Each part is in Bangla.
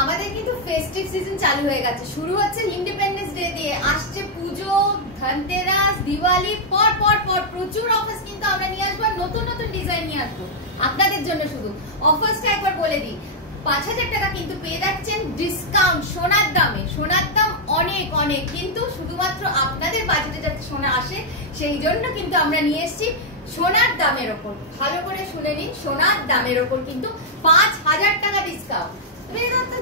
আমাদের কিন্তু ফেস্টিভ সিজন চালু হয়ে গেছে, শুরু হচ্ছে ইন্ডিপেন্ডেন্স ডে দিয়ে, আসছে পুজো, ধনতেরাস, দিওয়ালি, পর পর পর প্রচুর অফার্স কিন্তু আমরা নিয়ে আসবো, নতুন নতুন ডিজাইন নিয়ে আসবো আপনাদের জন্য। শুধু অফার্সটা একবার বলে দিই, 5,000 টাকা কিন্তু পেয়ে যাচ্ছেন ডিসকাউন্ট সোনার দামে। সোনার দাম অনেক অনেক, কিন্তু শুধুমাত্র আপনাদের বাজেটে যাতে সোনা আসে সেই জন্য কিন্তু আমরা নিয়ে এসেছি সোনার দামের ওপর। ভালো করে শুনে নিন, সোনার দামের ওপর কিন্তু 5,000 টাকা ডিসকাউন্ট।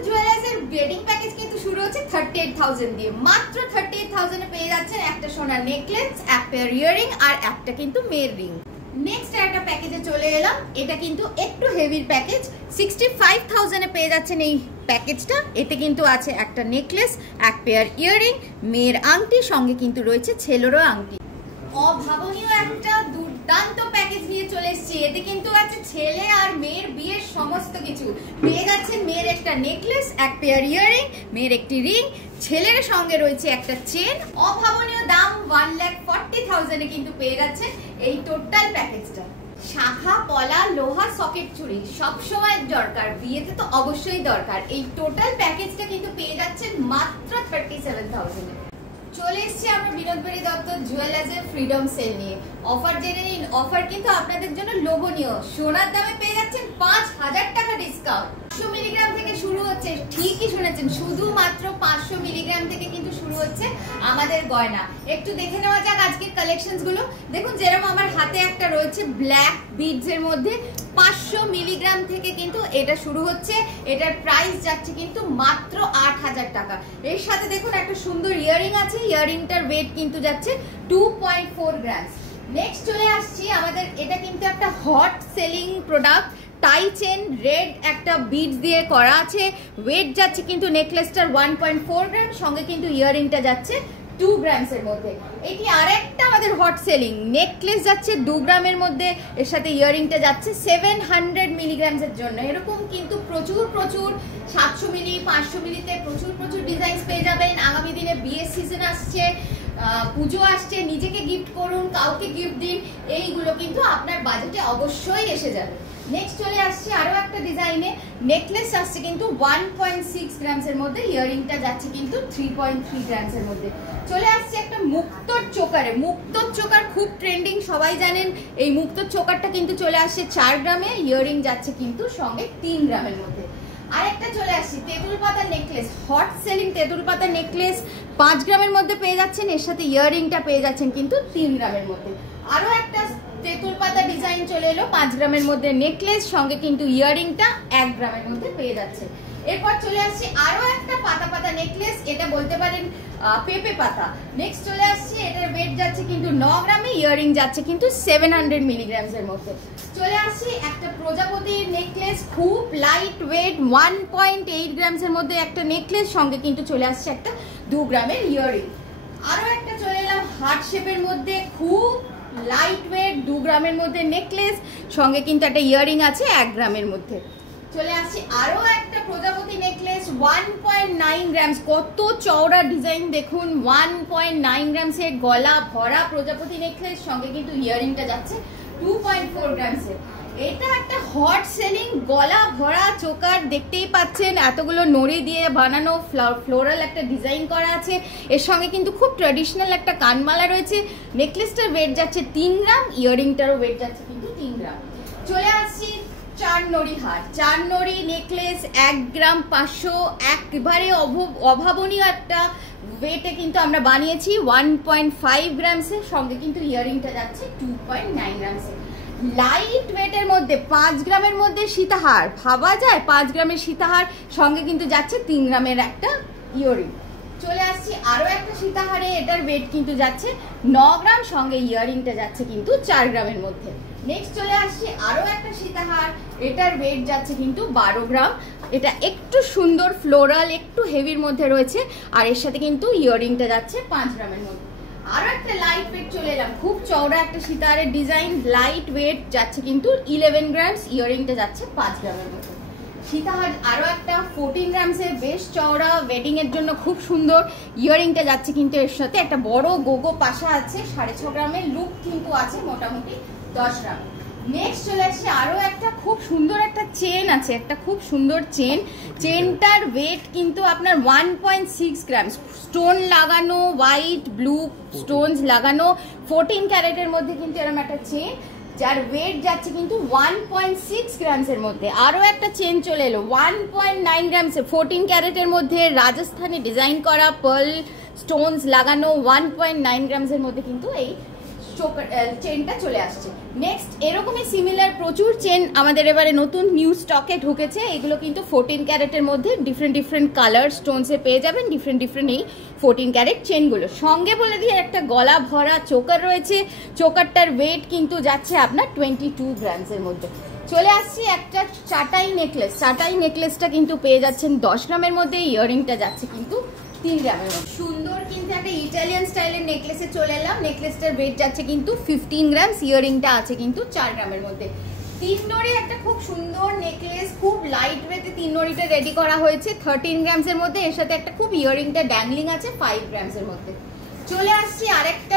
জুয়েলার্সের ওয়েডিং প্যাকেজ কিন্তু শুরু হচ্ছে 38,000 দিয়ে। মাত্র 38,000 এ পেয়ে যাচ্ছেন একটা সোনার নেকলেস, এক পেয়ার ইয়াররিং আর একটা কিন্তু মেয়ের রিং। নেক্সট একটা প্যাকেজে চলে এলাম, এটা কিন্তু একটু হেভির প্যাকেজ। 65,000 এ পেয়ে যাচ্ছেন এই প্যাকেজটা। এতে কিন্তু আছে একটা নেকলেস, এক পেয়ার ইয়াররিং, মেয়ের আংটি, সঙ্গে কিন্তু রয়েছে ছেলেরও আংটি। অভাবনীয় একটা দুর্দান্ত প্যাকেজ নিয়ে চলে এসেছি। এতে কিন্তু আছে ছেলে আর মেয়ের বিয়ের সমস্ত কিছু। পেয়ে যাচ্ছেন মেয়ের একটা নেকলেস, এক পেয়ার ইয়াররিং, মেয়ের একটি রিং, ছেলের সঙ্গে রয়েছে একটা চেন। অভাবনীয় দাম 1,40,000 এ কিন্তু পেয়ে যাচ্ছেন এই টোটাল প্যাকেজটা। শাখা পলা লোহা সকেট চুড়ি সবসময় দরকার, বিয়েতে তো অবশ্যই দরকার। এই টোটাল প্যাকেজটা কিন্তু পেয়ে যাচ্ছেন মাত্র 37,000 এ। চলে এসেছি আমরা বিনোদবাড়ি দত্ত জুয়েলার্সের ফ্রিডম সেল নিয়ে। অফার জেনে নিন, অফার কিন্তু আপনাদের জন্য লোভনীয়। সোনার দামে পেয়ে যাচ্ছেন 5,000 টাকা ডিসকাউন্ট। 500 মিলিগ্রাম থেকে শুরু হচ্ছে, ঠিকই শুনেছেন, শুধুমাত্র 500 মিলিগ্রাম থেকে কিন্তু শুরু হচ্ছে আমাদের গয়না। একটু দেখে নেওয়া যাক আজকের কালেকশনস গুলো। দেখুন, যেরকম আমার হাতে একটা রয়েছে ব্ল্যাক বিডস এর মধ্যে, 500 মিলিগ্রাম থেকে কিন্তু এটা শুরু হচ্ছে। এটার প্রাইস যাচ্ছে কিন্তু মাত্র 8,000 টাকা। এর সাথে দেখুন একটা সুন্দর ইয়াররিং আছে, ইয়াররিংটার ওয়েট কিন্তু যাচ্ছে 2.4 গ্রাম। নেক্সট চলে আসছি আমাদের, এটা কিন্তু একটা hot selling product, tie chain red একটা বিডস দিয়ে করা আছে। ওয়েট যাচ্ছে কিন্তু নেকলেসটার 1.4 গ্রাম, সঙ্গে কিন্তু ইয়াররিংটা যাচ্ছে 2 গ্রামস এর মধ্যে। এটি আরেকটা আমাদের হট সেলিং, নেকলেস যাচ্ছে 2 গ্রামের মধ্যে, এর সাথে ইয়াররিংটা যাচ্ছে 700 মিলিগ্রামস এর জন্য। এরকম কিন্তু প্রচুর প্রচুর 700 মিলি 500 মিলিতে প্রচুর প্রচুর ডিজাইনস পেয়ে যাবেন। আগামী দিনে বিয়ের সিজন আসছে, পুজো আসছে, নিজেকে গিফট করুন, কাউকে গিফট দিন, এইগুলো কিন্তু আপনার বাজেটে অবশ্যই এসে যাবে। নেক্সট চলে আসছে আরো একটা ডিজাইনে, নেকলেস আসছে কিন্তু 1.6 গ্রামস এর মধ্যে, ইয়াররিংটা যাচ্ছে কিন্তু 3.3 গ্রামস এর মধ্যে। চলে আসছে একটা মুক্তোর চোকারে। মুক্তোর চোকার খুব ট্রেন্ডিং, সবাই জানেন। এই মুক্তোর চোকারটা কিন্তু চলে আসছে 4 গ্রামে, ইয়াররিং যাচ্ছে কিন্তু সঙ্গে 3 গ্রামের মধ্যে। আরেকটা চলে আসছে তেঁতুল পাতা নেকলেস, হট সেলিং তেঁতুল পাতা নেকলেস 5 গ্রামের মধ্যে পেয়ে যাচ্ছেন, এর সাথে ইয়াররিংটা পেয়ে যাচ্ছেন কিন্তু 3 গ্রামের মধ্যে। আরো একটা তেঁতুল পাতা ডিজাইন চলে এলো, 5 গ্রামের মধ্যে নেকলেস, সঙ্গে কিন্তু ইয়াররিংটা 1 গ্রামের মধ্যে পেয়ে যাচ্ছে। এরপর চলে আসছে আরো একটা পাতা পাতা নেকলেস, এটা বলতে পারেন পেঁপে পাতা। নেক্সট চলে আসছে, এটার ওয়েট যাচ্ছে কিন্তু 9 গ্রামে, ইয়াররিং যাচ্ছে কিন্তু 700 মিলিগ্রামস এর মধ্যে। চলে আসছে একটা প্রজাপতির নেকলেস, খুব লাইট ওয়েট, 1.8 গ্রামস এর মধ্যে একটা নেকলেস, সঙ্গে কিন্তু চলে আসছে একটা 2 গ্রামের ইয়াররিং। আরো একটা চলে এলাম হার্ট শেপের মধ্যে, খুব লাইট ওয়েট, 2 গ্রামের মধ্যে নেকলেস, সঙ্গে কিন্তু একটা ইয়াররিং আছে 1 গ্রামের মধ্যে। চলে আসছে আরো একটা প্রজাপতি নেকলেস, 1.9 গ্রামস। কত চওড়া ডিজাইন দেখুন, 1.9 গ্রামস এর গলা ভরা প্রজাপতি নেকলেস, সঙ্গে কিন্তু ইয়াররিংটা যাচ্ছে 2.4 গ্রামস এর। এটা একটা হট সেলিং গলা ভরা চোকার, দেখতেই পাচ্ছেন এতগুলো নড়ি দিয়ে বানানো ফ্লোরাল একটা ডিজাইন করা আছে। এর সঙ্গে কিন্তু খুব ট্র্যাডিশনাল একটা কানমালা রয়েছে। নেকলেসটার ওয়েট যাচ্ছে 3 গ্রাম, ইয়াররিংটারও ওয়েট যাচ্ছে কিন্তু 3 গ্রাম। চলে আসছি 4 নড়ি হার, 4 নড়ি নেকলেস, 1 গ্রাম 500, একবারে অভাবনীয় একটা ওয়েটে কিন্তু আমরা বানিয়েছি 1.5 গ্রামসের, সঙ্গে কিন্তু ইয়াররিংটা যাচ্ছে 2.9 গ্রামসের। লাইট ওয়েটের মধ্যে 5 গ্রামের মধ্যে সীতাহার, ভাবা যায় 5 গ্রামের সীতাহার, সঙ্গে কিন্তু যাচ্ছে 3 গ্রামের একটা ইয়াররিং। চলে আসছি আরো একটা সীতাহারে, এটার ওয়েট কিন্তু যাচ্ছে 9 গ্রাম, সঙ্গে ইয়াররিংটা যাচ্ছে কিন্তু 4 গ্রামের মধ্যে। নেক্সট চলে আসছি আরো একটা সীতাহার, এটার ওয়েট যাচ্ছে কিন্তু 12 গ্রাম। এটা একটু সুন্দর ফ্লোরাল, একটু হেভির মধ্যে রয়েছে, আর এর সাথে কিন্তু ইয়াররিংটা যাচ্ছে 5 গ্রামের মধ্যে। আরো একটা লাইট ওয়েট চলে এলাম, খুব চওড়া একটা সীতাহারের ডিজাইন, লাইট ওয়েট যাচ্ছে কিন্তু 11 গ্রামস, ইয়াররিংটা যাচ্ছে 5 গ্রামের মতো। সীতাহার আরো একটা 14 গ্রামসের, বেশ চওড়া, ওয়েডিং এর জন্য খুব সুন্দর, ইয়াররিংটা যাচ্ছে কিন্তু এর সাথে একটা বড় গোগো পাশা আছে 6.5 গ্রামের, লুক কিন্তু আছে মোটামুটি 10 গ্রাম। নেক্সট চলে আসছে আরো একটা খুব সুন্দর একটা চেন আছে, একটা খুব সুন্দর চেনটার ওয়েট কিন্তু আপনার 1.6 গ্রাম, স্টোন লাগানো, হোয়াইট ব্লু স্টোনস লাগানো, 14 ক্যারেটের মধ্যে কিন্তু এরকম একটা চেন, যার ওয়েট যাচ্ছে কিন্তু 1.6 গ্রামসের মধ্যে। আরও একটা চেন চলে এলো 1.9 গ্রামসে, 14 ক্যারেটের মধ্যে রাজস্থানে ডিজাইন করা পার্ল স্টোনস লাগানো, 1.9 গ্রামসের মধ্যে কিন্তু এই চেনটা চলে আসছে। নেক্সট এরকমই সিমিলার প্রচুর চেন আমাদের এবারে নতুন নিউ স্টকে ঢুকেছে। এগুলো কিন্তু 14 ক্যারেটের মধ্যে ডিফারেন্ট কালার স্টোনসে পেয়ে যাবেন, ডিফারেন্ট এই 14 ক্যারেট চেনগুলো। সঙ্গে বলে দিয়ে একটা গলা ভরা চোকার রয়েছে, চোকারটার ওয়েট কিন্তু যাচ্ছে আপনার 22 গ্রামসের মধ্যে। চলে আসছি একটা চাটাই নেকলেস। চাটাই নেকলেসটা কিন্তু পেয়ে যাচ্ছেন 10 গ্রামের মধ্যে, ইয়াররিংটা যাচ্ছে কিন্তু 3 গ্রামের মধ্যে। সুন্দর কিন্তু একটা ইটালিয়ান স্টাইলের নেকলেসে চলে এলাম। নেকলেসটার ওয়েট যাচ্ছে কিন্তু 15 গ্রামস, ইয়াররিংটা আছে কিন্তু 4 গ্রামের মধ্যে। 3 নড়ি একটা খুব সুন্দর নেকলেস, খুব লাইট ওয়েটে 3 নড়িটা রেডি করা হয়েছে 13 গ্রামসের মধ্যে। এর সাথে একটা খুব ইয়াররিংটা ড্যাংলিং আছে 5 গ্রামসের মধ্যে। চলে আসছি আরেকটা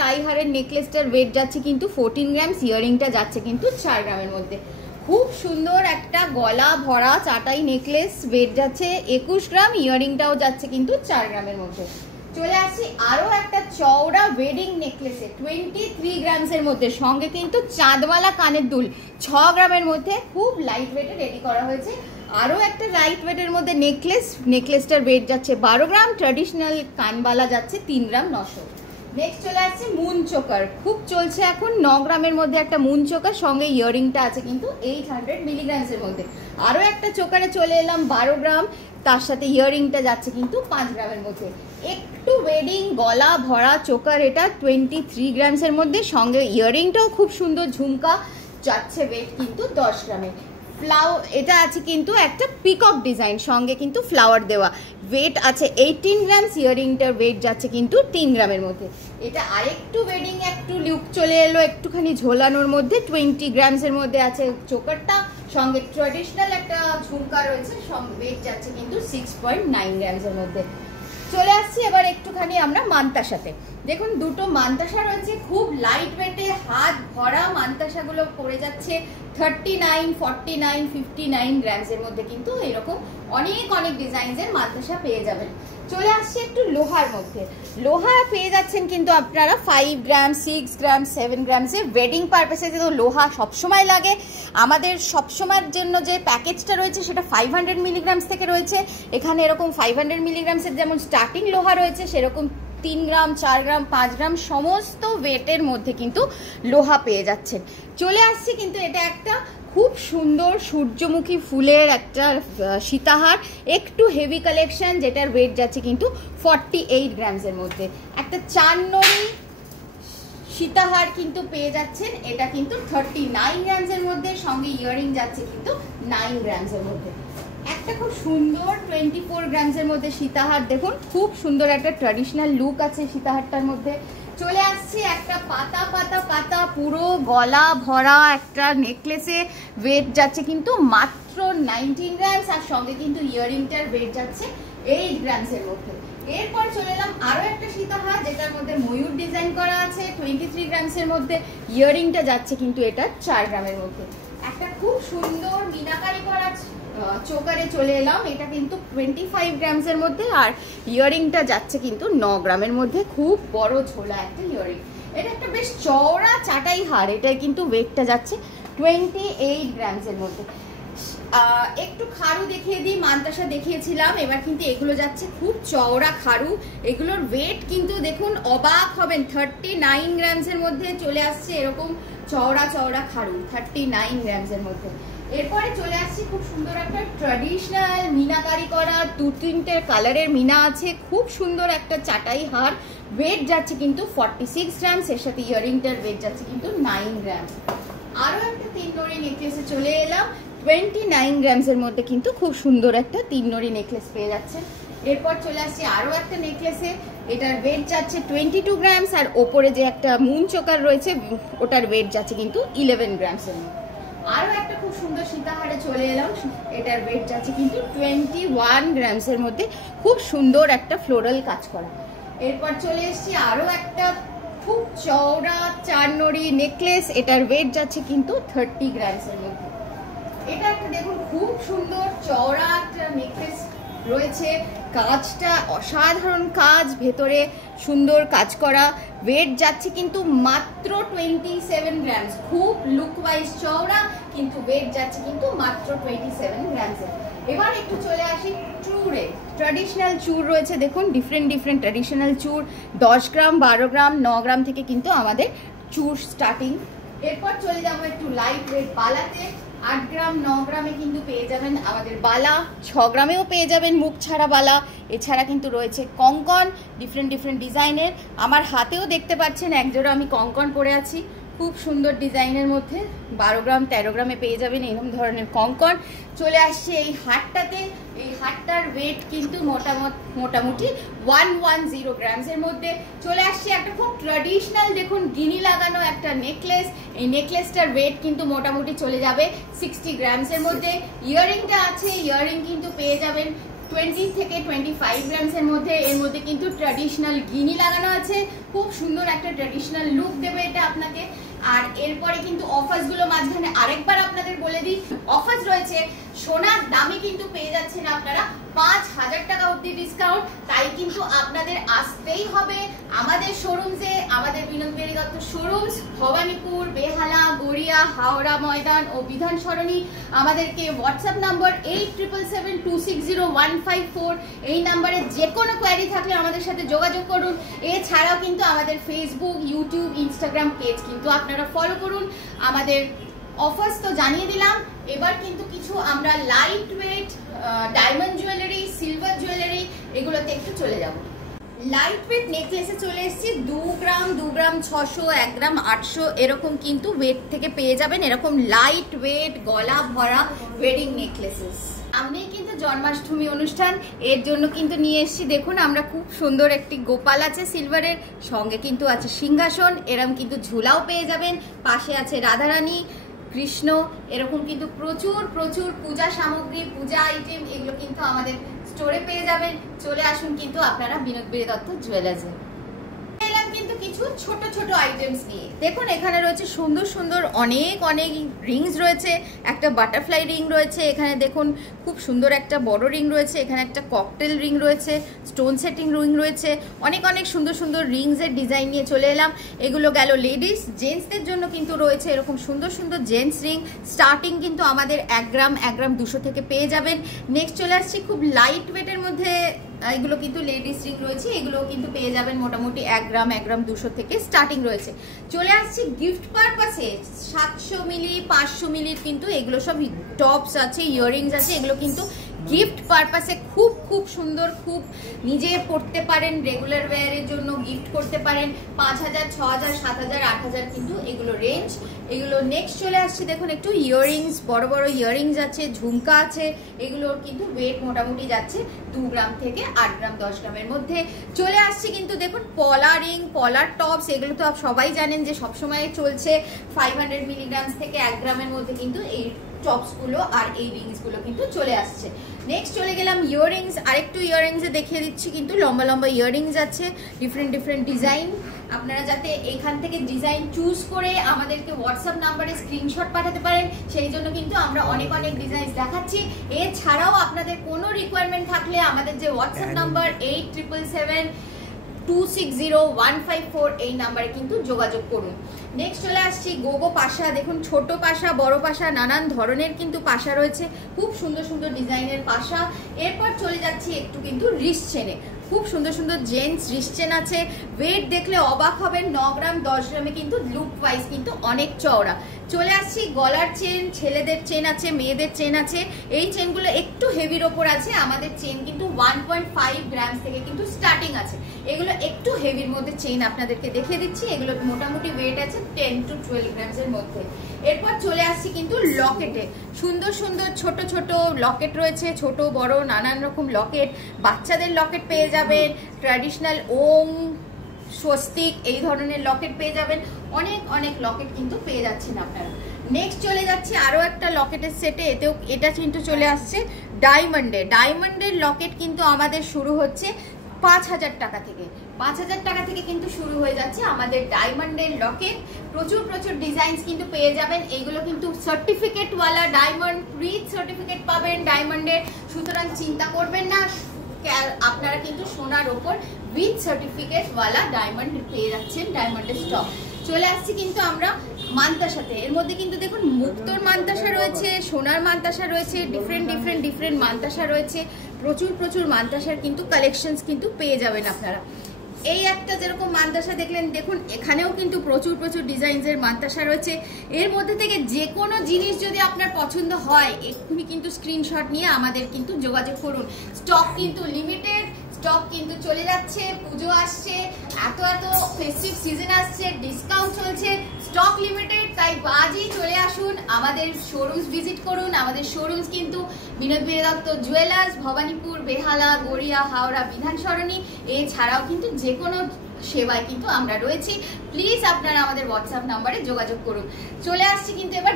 টাই হারের নেকলেসটার ওয়েট যাচ্ছে কিন্তু 14 গ্রামস, ইয়াররিংটা যাচ্ছে কিন্তু 4 গ্রামের মধ্যে। খুব সুন্দর একটা গলা ভরা চাটাই নেকলেস, ওয়েট যাচ্ছে 21 গ্রাম, ইয়াররিংটাও যাচ্ছে কিন্তু 4 গ্রামের মধ্যে। চলে আসছি আরো একটা চওড়া ওয়েডিং নেকলেসে 23 গ্রামসের মধ্যে, সঙ্গে কিন্তু চাঁদওয়ালা কানের দুল 6 গ্রামের মধ্যে, খুব লাইট ওয়েটে রেডি করা হয়েছে। আরো একটা লাইট ওয়েটের মধ্যে নেকলেসটার ওয়েট যাচ্ছে 12 গ্রাম, ট্র্যাডিশনাল কানবালা যাচ্ছে 3 গ্রাম 900। নেক্সট চলে আসছে মুন চোকার, খুব চলছে এখন 9 গ্রামের মধ্যে একটা মুন চোকার, সঙ্গে ইয়াররিংটা আছে কিন্তু 800 মিলিগ্রামসের মধ্যে। আরও একটা চোকারে চলে এলাম 12 গ্রাম, তার সাথে ইয়াররিংটা যাচ্ছে কিন্তু 5 গ্রামের মধ্যে। একটু ওয়েডিং গলা ভরা চোকার, এটা 23 গ্রামসের মধ্যে, সঙ্গে ইয়াররিংটাও খুব সুন্দর ঝুমকা যাচ্ছে, ওয়েট কিন্তু 10 গ্রামের। এটা আছে কিন্তু একটা পিকক ডিজাইন, সঙ্গে কিন্তু ফ্লাওয়ার দেওয়া, ওয়েট আছে 18 গ্রামস, ইয়াররিংটার ওয়েট যাচ্ছে কিন্তু 3 গ্রামের মধ্যে। এটা আরেকটু ওয়েডিং একটু লুক চলে এলো, একটুখানি ঝোলানোর মধ্যে 20 গ্রামসের মধ্যে আছে চোকারটা, সঙ্গে ট্র্যাডিশনাল একটা ঝুমকা রয়েছে, সঙ্গে ওয়েট যাচ্ছে কিন্তু 6.9 গ্রামসের মধ্যে। চলে আসছি এবার একটুখানি আমরা মান্তাসাতে। দেখুন দুটো মান্তাসা রয়েছে, খুব লাইট ওয়েটে হাত ভরা মান্তাসাগুলো পড়ে যাচ্ছে 39, 49, 59 গ্রামসের মধ্যে, কিন্তু এরকম অনেক ডিজাইনের মান্তাসা পেয়ে যাবেন। চলে আসছে একটু লোহার মধ্যে। লোহা পেয়ে যাচ্ছেন কিন্তু আপনারা 5 গ্রাম, 6 গ্রাম, 7 গ্রামসে। ওয়েডিং পারপাসে কিন্তু লোহা সবসময় লাগে, আমাদের সবসময়ের জন্য যে প্যাকেজটা রয়েছে সেটা 500 মিলিগ্রামস থেকে রয়েছে। এখানে এরকম 500 মিলিগ্রামসের যেমন স্টার্টিং লোহা রয়েছে, সেরকম 3 গ্রাম, 4 গ্রাম, 5 গ্রাম সমস্ত ওয়েটের মধ্যে কিন্তু লোহা পেয়ে যাচ্ছেন। চলে আসছি কিন্তু এটা একটা খুব সুন্দর সূর্যমুখী ফুলের একটা সীতাহার, একটু হেভি কালেকশন, যেটার ওয়েট যাচ্ছে কিন্তু 48 গ্রামসের মধ্যে। একটা 4 নড়ি সীতাহার কিন্তু পেয়ে যাচ্ছেন, এটা কিন্তু 39 গ্রামসের মধ্যে, সঙ্গে ইয়াররিং যাচ্ছে কিন্তু 9 গ্রামসের মধ্যে। একটা খুব সুন্দর 24 গ্রামসের মধ্যে সীতাহার, দেখুন খুব সুন্দর একটা ট্র্যাডিশনাল লুক আছে সীতাহারটার মধ্যে। চলে আসছে একটা পাতা পুরো গলা ভরা একটা নেকলেসে, ওয়েট যাচ্ছে কিন্তু মাত্র 19 গ্রামস, আর সঙ্গে কিন্তু ইয়াররিংটার ওয়েট যাচ্ছে 8 গ্রামসের মধ্যে। এরপর চলে এলাম আরো একটা সীতাহার, যেটার মধ্যে ময়ূর ডিজাইন করা আছে 23 গ্রামসের মধ্যে, ইয়াররিংটা যাচ্ছে কিন্তু এটা 4 গ্রামের মধ্যে। একটা খুব সুন্দর মিনাকারি করা চোকারে চলে এলাম, এটা কিন্তু 25 গ্রামসের মধ্যে, আর ইয়াররিংটা যাচ্ছে কিন্তু 9 গ্রামের মধ্যে, খুব বড় ঝোলা একটা ইয়াররিং। এটা একটা বেশ চওড়া চাটাই হার, এটা কিন্তু ওয়েটটা যাচ্ছে 28 গ্রামসের মধ্যে। একটু খারু দেখিয়ে দিই, মান্তাসা দেখিয়েছিলাম, এবার কিন্তু এগুলো যাচ্ছে খুব চওড়া খারু, এগুলোর ওয়েট কিন্তু দেখুন অবাক হবেন 39 গ্রামসের মধ্যে চলে আসছে এরকম চওড়া খারু 39 গ্রামসের মধ্যে। এরপরে চলে আসছি খুব সুন্দর একটা ট্র্যাডিশনাল মিনাকারি করা 2-3টে কালারের মিনা আছে, খুব সুন্দর একটা চাটাই হার, ওয়েট যাচ্ছে কিন্তু 46 গ্রামস, এর সাথে ইয়াররিংটার ওয়েট যাচ্ছে কিন্তু 9 গ্রাম। আরও একটা 3 নড়ি নেকলেসে চলে এলাম 29 গ্রামসের মধ্যে, কিন্তু খুব সুন্দর একটা 3 নড়ি নেকলেস পেয়ে যাচ্ছে। এরপর চলে আসছি আরও একটা নেকলেসে, এটার ওয়েট যাচ্ছে 22 গ্রামস, আর ওপরে যে একটা মুন চোকার রয়েছে ওটার ওয়েট যাচ্ছে কিন্তু 11 গ্রামসের মধ্যে। আরও একটা খুব সুন্দর সীতাহারে চলে এলাম, এটার ওয়েট যাচ্ছে কিন্তু 21 গ্রামসের মধ্যে, খুব সুন্দর একটা ফ্লোরাল কাজ করা। এরপর চলে এসেছি আরও একটা খুব চওড়া 4 নড়ি নেকলেস, এটার ওয়েট যাচ্ছে কিন্তু 30 গ্রামসের মধ্যে। এটা একটা দেখুন খুব সুন্দর চওড়া একটা নেকলেস রয়েছে, কাজটা অসাধারণ কাজ, ভেতরে সুন্দর কাজ করা, ওয়েট যাচ্ছে কিন্তু মাত্র 27 গ্রামস। খুব লুক ওয়াইজ চওড়া, কিন্তু ওয়েট যাচ্ছে কিন্তু মাত্র 27 গ্রামস। এবার একটু চলে আসি চূড়ে। ট্র্যাডিশনাল চূড় রয়েছে দেখুন, ডিফারেন্ট ট্র্যাডিশনাল চূড় 10 গ্রাম, 12 গ্রাম, 9 গ্রাম থেকে কিন্তু আমাদের চূড় স্টার্টিং। এরপর চলে যাবো একটু লাইট ওয়েট বালাতে। 8 গ্রাম 9 গ্রামে কিন্তু পেয়ে যাবেন আমাদের বালা, 6 গ্রামেও পেয়ে যাবেন মুখ ছাড়া বালা। এছাড়া কিন্তু রয়েছে কঙ্কন ডিফারেন্ট ডিজাইনের। আমার হাতেও দেখতে পাচ্ছেন একজোড়া আমি কঙ্কন পরে আছি, খুব সুন্দর ডিজাইনের মধ্যে। 12 গ্রাম 13 গ্রামে পেয়ে যাবেন এরকম ধরনের কঙ্কন। চলে আসছে এই হারটাতে, এই হারটার ওয়েট কিন্তু মোটামুটি 110 গ্রামসের মধ্যে। চলে আসছে একটা খুব ট্র্যাডিশনাল দেখুন গিনি লাগানো একটা নেকলেস। এই নেকলেসটার ওয়েট কিন্তু মোটামুটি চলে যাবে 60 গ্রামসের মধ্যে। ইয়াররিংটা আছে, ইয়াররিং কিন্তু পেয়ে যাবেন 20 থেকে 25 গ্রামসের মধ্যে। এর মধ্যে কিন্তু ট্র্যাডিশনাল গিনি লাগানো আছে, খুব সুন্দর একটা ট্র্যাডিশনাল লুক দেবে এটা আপনাকে। আর এরপরে কিন্তু অফার্স গুলো মাঝখানে আরেকবার আপনাদের বলে দিই, অফার্স রয়েছে। সোনার দামে কিন্তু পেয়ে যাচ্ছেন আপনারা 5000 টাকা অবধি ডিসকাউন্ট। তাই কিন্তু আপনাদের আসতেই হবে আমাদের শোরুমসে, আমাদের বিনোদ বিহারী দত্ত শোরুমস, ভবানীপুর, বেহালা, গড়িয়া, হাওড়া ময়দান ও বিধান সরণি। আমাদেরকে হোয়াটসঅ্যাপ নাম্বার 8777260154, এই নাম্বারে যে কোনো কোয়ারি থাকলে আমাদের সাথে যোগাযোগ করুন। এছাড়াও কিন্তু আমাদের ফেসবুক, ইউটিউব, ইনস্টাগ্রাম পেজ কিন্তু আপনারা ফলো করুন। আমাদের অফার্স তো জানিয়ে দিলাম, এবার কিন্তু কিছু আমরা light weight diamond jewellery, silver jewellery এগুলোতে একটু চলে যাব। লাইট ওয়েট নেকলেসে চলে এসেছি। 2 গ্রাম 600, 1 গ্রাম 800 এরকম কিন্তু ওয়েট থেকে পেয়ে যাবেন এরকম লাইট ওয়েট গলা ভরা ওয়েডিং নেকলেসেস। আমি কিন্তু জন্মাষ্টমী অনুষ্ঠান, এর জন্য কিন্তু নিয়ে এসেছি। দেখুন আমরা খুব সুন্দর একটি গোপাল আছে সিলভারের, সঙ্গে কিন্তু আছে সিংহাসন, এরকম কিন্তু ঝুলাও পেয়ে যাবেন। পাশে আছে রাধারানী, কৃষ্ণ, এরকম কিন্তু প্রচুর পূজা সামগ্রী, পূজা আইটেম এগুলো কিন্তু আমাদের স্টোরে পেয়ে যাবেন। চলে আসুন কিন্তু আপনারা বিনোদ বিহারী দত্ত জুয়েলার্সে। এলাম কিন্তু কিছু ছোট আইটেমস নিয়ে। দেখুন এখানে রয়েছে সুন্দর অনেক রিংস রয়েছে। একটা বাটারফ্লাই রিং রয়েছে, এখানে দেখুন খুব সুন্দর একটা বড় রিং রয়েছে, এখানে একটা ককটেল রিং রয়েছে, স্টোন সেটিং রিং রয়েছে, অনেক সুন্দর রিংসের ডিজাইন নিয়ে চলে এলাম। এগুলো গেল লেডিস। জেন্টসদের জন্য কিন্তু রয়েছে এরকম সুন্দর জেন্টস রিং, স্টার্টিং কিন্তু আমাদের 1 গ্রাম 200 থেকে পেয়ে যাবেন। নেক্সট চলে আসছি খুব লাইট ওয়েটের মধ্যে, এগুলো কিন্তু লেডিস রিং রয়েছে, এগুলো কিন্তু পেয়ে যাবেন মোটামুটি 1 গ্রাম 200 থেকে স্টার্টিং রয়েছে। চলে আসছি গিফট পারপাসে 700 মিলি 500 মিলির কিন্তু এগুলো সব টপস আছে, ইয়াররিংস আছে, এগুলো কিন্তু গিফট পারপাসে খুব সুন্দর, খুব নিজে পড়তে পারেন, রেগুলার ওয়্যারের জন্য গিফট করতে পারেন। 5000, 6000, 7000, 8000 কিন্তু এগুলো রেঞ্জ। এগুলো নেক্সট চলে আসছে দেখুন একটু ইয়াররিংস, বড় ইয়াররিংস আছে, ঝুমকা আছে, এগুলোর কিন্তু ওয়েট মোটামুটি যাচ্ছে 2 গ্রাম থেকে 8 গ্রাম 10 গ্রামের মধ্যে। চলে আসছে কিন্তু দেখুন পলা রিং, পলার টপস, এগুলো তো সবাই জানেন যে সবসময় চলছে। 500 মিলিগ্রামস থেকে 1 গ্রামের মধ্যে কিন্তু এই টপস গুলো আর এই রিংস গুলো কিন্তু চলে আসছে। নেক্সট চলে গেলাম ইয়াররিংস। আরেকটু ইয়াররিংসে দেখিয়ে দিচ্ছি, কিন্তু লম্বা ইয়াররিংস আছে, ডিফারেন্ট ডিজাইন। আপনারা যাতে এখান থেকে ডিজাইন চুজ করে আমাদেরকে হোয়াটসঅ্যাপ নাম্বারে স্ক্রিনশট পাঠাতে পারেন, সেই জন্য কিন্তু আমরা অনেক ডিজাইন দেখাচ্ছি। এছাড়াও আপনাদের কোনো রিকোয়ারমেন্ট থাকলে আমাদের যে হোয়াটসঅ্যাপ নাম্বার 8777260154 এই নাম্বারে কিন্তু যোগাযোগ করুন। নেক্সট চলে আসছি গোগো পাশা। দেখুন ছোট পাশা, বড় পাশা, নানান ধরনের কিন্তু পাশা রয়েছে, খুব সুন্দর ডিজাইনের পাশা। এরপর চলে যাচ্ছি একটু কিন্তু রিস্ট চেনে, খুব সুন্দর জেন্টস রিস্ট চেন আছে। ওয়েট দেখলে অবাক হবেন, 9 গ্রাম 10 গ্রামে কিন্তু লুক ওয়াইজ কিন্তু অনেক চওড়া। চলে আসছি গলার চেন, ছেলেদের চেন আছে, মেয়েদের চেন আছে। এই চেনগুলো একটু হেভির ওপর আছে, আমাদের চেন কিন্তু 1.5 গ্রাম থেকে কিন্তু স্টার্টিং আছে। এগুলো একটু হেভির মধ্যে চেন আপনাদেরকে দেখিয়ে দিচ্ছি। এগুলো মোটামুটি ওয়েট আছে 10 to 12 গ্রামসের মধ্যে। এরপর চলে আসছি কিন্তু লকেটে, সুন্দর ছোট লকেট রয়েছে, ছোট বড় নানান রকম লকেট। বাচ্চাদের লকেট পেয়ে যাবেন, ট্র্যাডিশনাল ওম, স্বস্তিক এই ধরনের লকেট পেয়ে যাবেন। অনেক লকেট কিন্তু পেয়ে যাচ্ছেন আপনারা। নেক্সট চলে যাচ্ছে আরো একটা লকেটের সেটে, এটা কিন্তু চলে আসছে ডায়মন্ডের লকেট কিন্তু আমাদের শুরু হচ্ছে 5000 টাকা থেকে। 5000 টাকা থেকে কিন্তু শুরু হয়ে যাচ্ছে আমাদের ডায়মন্ডের লকেট। প্রচুর প্রচুর ডিজাইনস কিন্তু পেয়ে যাবেন। এইগুলো কিন্তু সার্টিফিকেট ওয়ালা ডায়মন্ড, রিচ সার্টিফিকেট পাবেন ডায়মন্ডের, সুতরাং চিন্তা করবেন না। আপনারা কিন্তু সোনার ওপর উইথ সার্টিফিকেট ওয়ালা ডায়মন্ড পেয়ে যাচ্ছেন ডায়মন্ডের স্টক। চলে আসছি কিন্তু আমরা মানতাসাতে। এর মধ্যে কিন্তু দেখুন মুক্তোর মানতাসা রয়েছে, সোনার মানতাসা রয়েছে, ডিফারেন্ট মানতাসা রয়েছে। প্রচুর প্রচুর মানতাসার কিন্তু কালেকশনস কিন্তু পেয়ে যাবেন আপনারা। এই একটা যেরকম মানতাসা দেখলেন, দেখুন এখানেও কিন্তু প্রচুর প্রচুর ডিজাইনসের মানতাসা রয়েছে। এর মধ্যে থেকে যে কোনো জিনিস যদি আপনার পছন্দ হয় এক্ষুনি কিন্তু স্ক্রিনশট নিয়ে আমাদের কিন্তু যোগাযোগ করুন। স্টক কিন্তু লিমিটেড, স্টক কিন্তু চলে যাচ্ছে, পুজো আসছে, এত ফেস্টিভ সিজন আসছে, ডিসকাউন্ট চলছে, স্টক লিমিটেড। তাই আজই চলে আসুন, আমাদের শোরুমস ভিজিট করুন। আমাদের শোরুমস কিন্তু বিনোদ দত্ত জুয়েলার্স, ভবানীপুর, বেহালা, গড়িয়া, হাওড়া, বিধান সরণি। এছাড়াও কিন্তু যে কোনো সেবায় কিন্তু আমরা রয়েছি। প্লিজ আপনারা আমাদের হোয়াটসঅ্যাপ নাম্বারে যোগাযোগ করুন। চলে আসছি কিন্তু এবার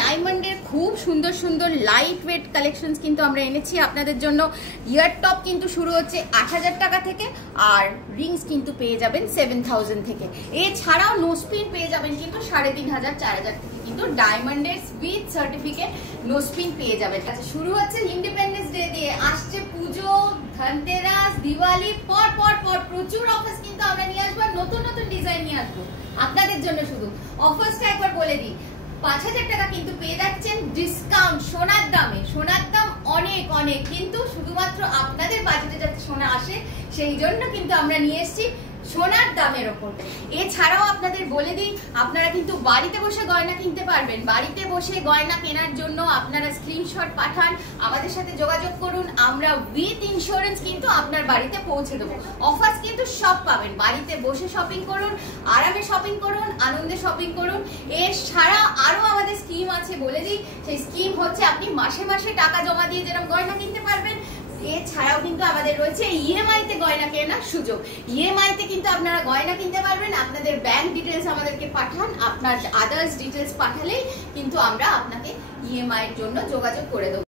ডায়মন্ডের খুব সুন্দর সুন্দর লাইট ওয়েট কালেকশনস কিন্তু আমরা এনেছি আপনাদের জন্য। ইয়ার টপ কিন্তু শুরু হচ্ছে 8000 টাকা থেকে, আর রিংস কিন্তু পেয়ে যাবেন 7000 থেকে। এছাড়াও নোসপিন পেয়ে যাবেন কিন্তু 3500 4000 থেকে কিন্তু ডায়মন্ডের উইথ সার্টিফিকেট নোসপিন পেয়ে যাবেন। আচ্ছা, শুরু হচ্ছে ইন্ডিপেন্ডেন্স ডে দিয়ে, আসছে পুজো, ধনতেরাস, দিওয়ালি, পর প্রচুর অফার কিন্তু আমরা নিয়ে আসবো, নতুন ডিজাইন নিয়ে আসবো আপনাদের জন্য। শুধু অফারটা একবার বলে দিই, 5000 টাকা কিন্তু পেয়ে যাচ্ছেন ডিসকাউন্ট সোনার দামে। সোনার দাম অনেক কিন্তু শুধুমাত্র আপনাদের বাজেটে যাতে সোনা আসে সেই জন্য কিন্তু আমরা নিয়ে এসেছি সোনার দামের ওপর। এছাড়াও আপনাদের বলে দিই, আপনারা কিন্তু বাড়িতে বসে গয়না কিনতে পারবেন। বাড়িতে বসে গয়না কেনার জন্য আপনারা স্ক্রিনশট পাঠান, আমাদের সাথে যোগাযোগ করুন, আমরা উইথ ইন্স্যুরেন্স কিন্তু আপনার বাড়িতে পৌঁছে দেবো। অফার্স কিন্তু সব পাবেন। বাড়িতে বসে শপিং করুন, আরামে শপিং করুন, আনন্দে শপিং করুন। এছাড়া আরো আমাদের স্কিম আছে বলে দিই, সেই স্কিম হচ্ছে আপনি মাসে মাসে টাকা জমা দিয়ে যেরকম গয়না কিনতে পারবেন, এছাড়াও কিন্তু আমাদের রয়েছে ইএমআই তে গয়না কেনার সুযোগ। ইএমআই তে কিন্তু আপনারা গয়না কিনতে পারবেন। আপনাদের ব্যাংক ডিটেলস আমাদেরকে পাঠান, আপনার আদার্স ডিটেলস পাঠালেই কিন্তু আমরা আপনাকে ইএমআই এর জন্য যোগাযোগ করে দেবো।